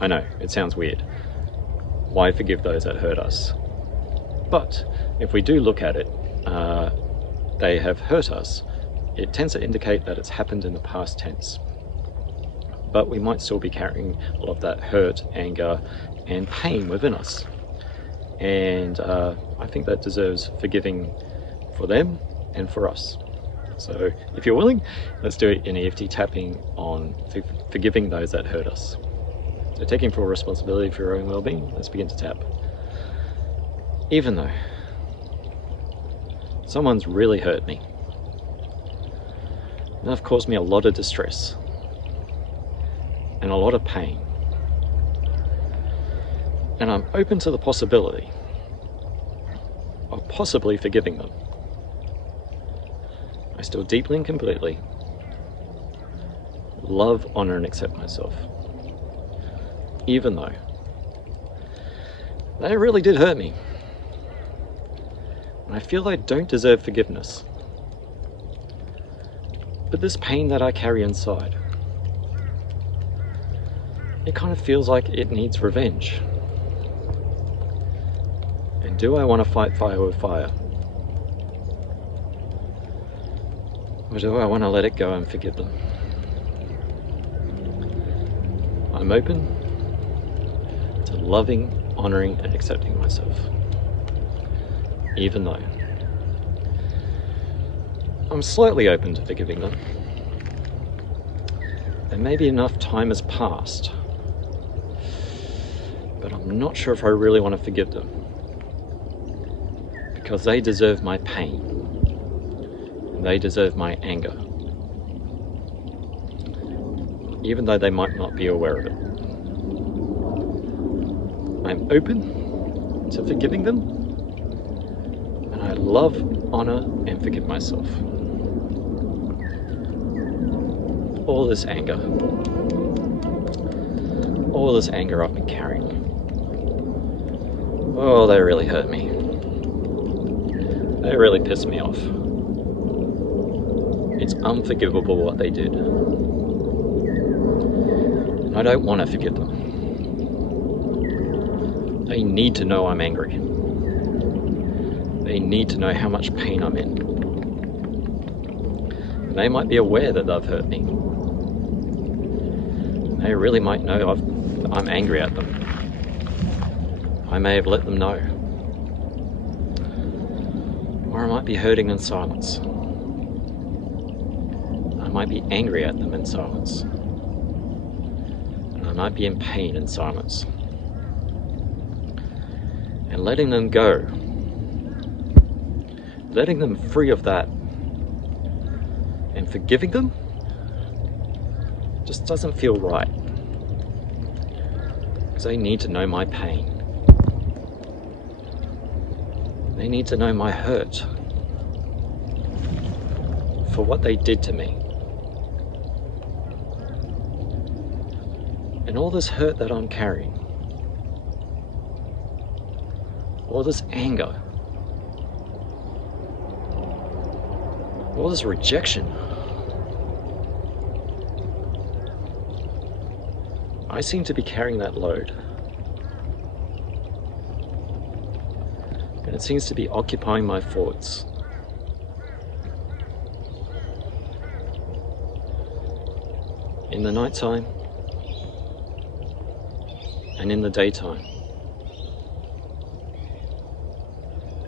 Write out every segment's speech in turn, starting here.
I know, it sounds weird. Why forgive those that hurt us? But if we do look at it, they have hurt us. It tends to indicate that it's happened in the past tense. But we might still be carrying a lot of that hurt, anger, and pain within us. And I think that deserves forgiving for them and for us. So if you're willing, let's do it in EFT tapping on forgiving those that hurt us. So taking full responsibility for your own well-being, let's begin to tap. Even though someone's really hurt me, and they've caused me a lot of distress and a lot of pain, and I'm open to the possibility of possibly forgiving them, I still deeply and completely love, honor, and accept myself, even though they really did hurt me. And I feel I don't deserve forgiveness. But this pain that I carry inside, it kind of feels like it needs revenge. And do I want to fight fire with fire? Or do I want to let it go and forgive them? I'm open to loving, honoring, and accepting myself, even though I'm slightly open to forgiving them. And maybe enough time has passed, but I'm not sure if I really want to forgive them, because they deserve my pain. They deserve my anger, even though they might not be aware of it. I'm open to forgiving them, and I love, honor, and forgive myself. All this anger I've been carrying, oh, they really hurt me. They really pissed me off. It's unforgivable what they did. And I don't want to forgive them. They need to know I'm angry. They need to know how much pain I'm in. And they might be aware that they've hurt me. They really might know I'm angry at them. I may have let them know. Or I might be hurting in silence. I might be angry at them in silence. And I might be in pain in silence. And letting them go, letting them free of that, and forgiving them just doesn't feel right. Because they need to know my pain. They need to know my hurt for what they did to me. And all this hurt that I'm carrying, all this anger, all this rejection, I seem to be carrying that load. And it seems to be occupying my thoughts. In the nighttime and in the daytime.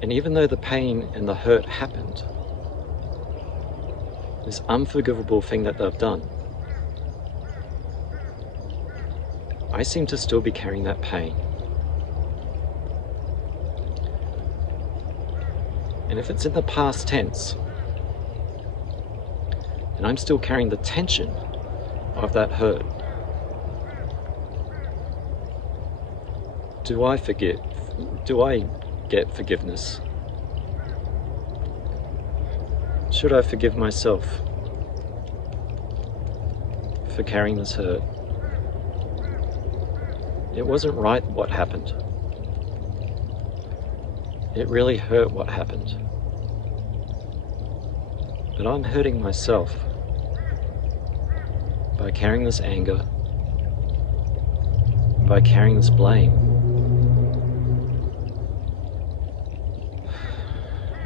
And even though the pain and the hurt happened, this unforgivable thing that they've done, I seem to still be carrying that pain. And if it's in the past tense, and I'm still carrying the tension of that hurt, do I forgive? Do I get forgiveness? Should I forgive myself for carrying this hurt? It wasn't right what happened. It really hurt what happened. But I'm hurting myself by carrying this anger, by carrying this blame.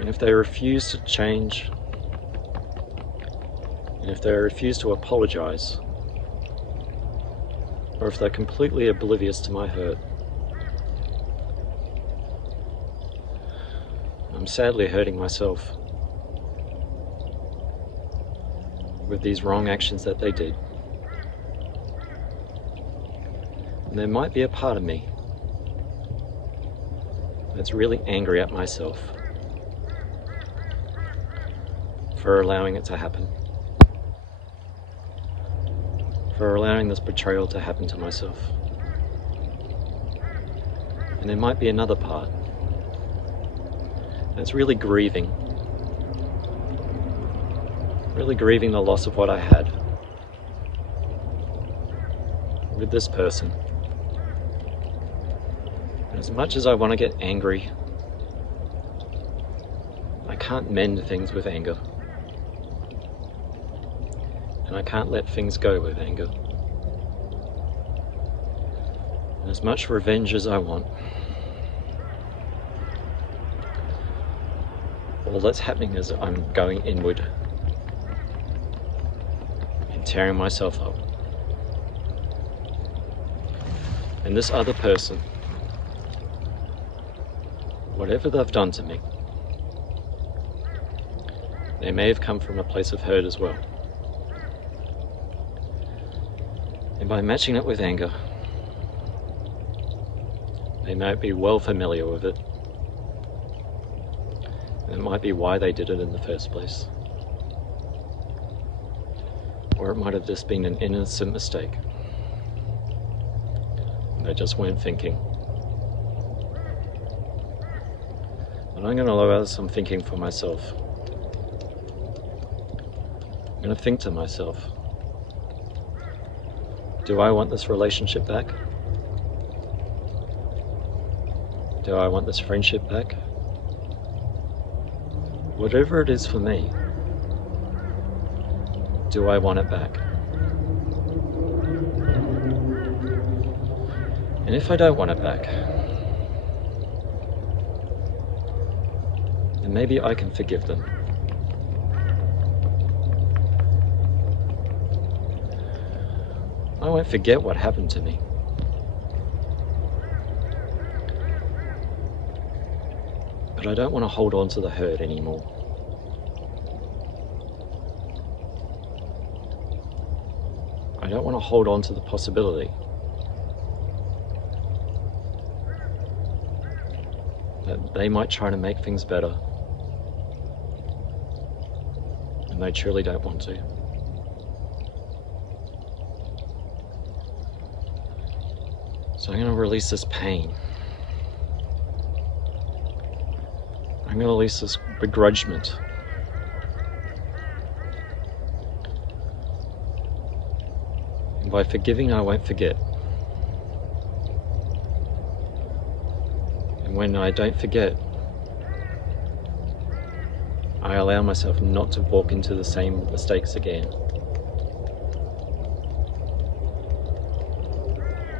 And if they refuse to change, and if they refuse to apologize, or if they're completely oblivious to my hurt, I'm sadly hurting myself with these wrong actions that they did. And there might be a part of me that's really angry at myself for allowing it to happen, for allowing this betrayal to happen to myself. And there might be another part that's really grieving the loss of what I had with this person. And as much as I want to get angry, I can't mend things with anger. And I can't let things go with anger. And as much revenge as I want, all that's happening is I'm going inward and tearing myself up. And this other person, whatever they've done to me, they may have come from a place of hurt as well. And by matching it with anger, they might be well familiar with it. And it might be why they did it in the first place. Or it might have just been an innocent mistake. They just weren't thinking. And I'm going to allow some thinking for myself. I'm going to think to myself, do I want this relationship back? Do I want this friendship back? Whatever it is for me, do I want it back? And if I don't want it back, then maybe I can forgive them. I won't forget what happened to me. But I don't want to hold on to the hurt anymore. I don't want to hold on to the possibility that they might try to make things better, and they truly don't want to. So I'm going to release this pain. I'm going to release this begrudgement. And by forgiving, I won't forget. And when I don't forget, I allow myself not to walk into the same mistakes again.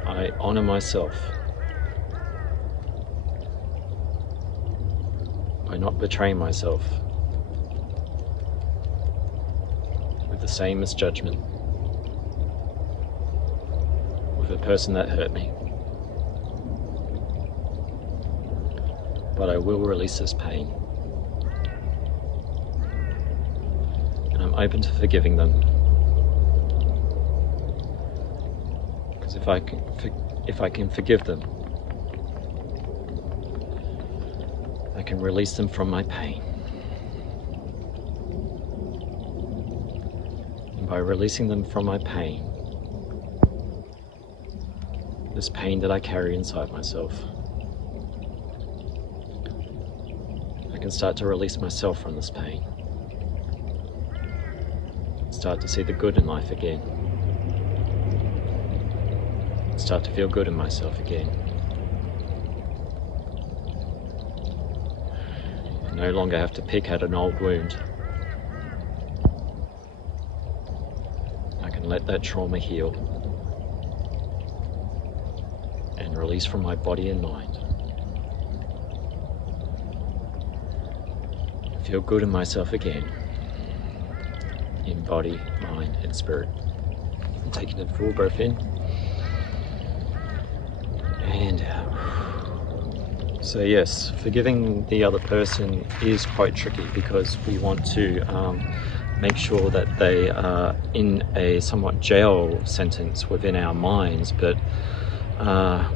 I honor myself by not betraying myself with the same misjudgment with a person that hurt me. But I will release this pain. And I'm open to forgiving them. Because if I can forgive them, I can release them from my pain. And by releasing them from my pain, this pain that I carry inside myself, I can start to release myself from this pain. Start to see the good in life again. Start to feel good in myself again. I no longer have to pick at an old wound. I can let that trauma heal. and release from my body and mind. Feel good in myself again, in body, mind, and spirit. And taking a full breath in and out. So yes, forgiving the other person is quite tricky because we want to make sure that they are in a somewhat jail sentence within our minds, but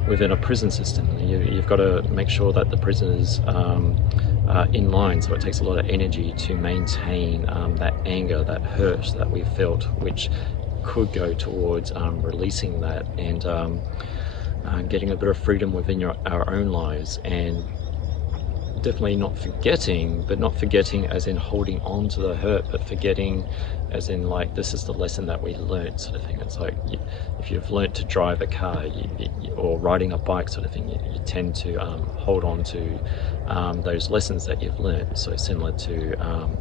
within a prison system. You've got to make sure that the prisoners are in line, so it takes a lot of energy to maintain that anger, that hurt that we felt, which could go towards releasing that and getting a bit of freedom within our own lives, and definitely not forgetting, but not forgetting as in holding on to the hurt, but forgetting as in like, this is the lesson that we learned, sort of thing. It's like if you've learnt to drive a car or riding a bike, sort of thing, you tend to hold on to those lessons that you've learned. So similar to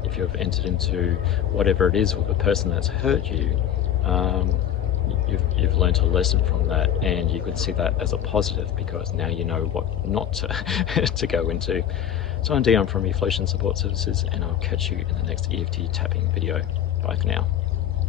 if you've entered into whatever it is with a person that's hurt you, you've learned a lesson from that, and you could see that as a positive because now you know what not to go into. So I'm Dion from Eflowtion Support Services, and I'll catch you in the next EFT tapping video. Bye for now.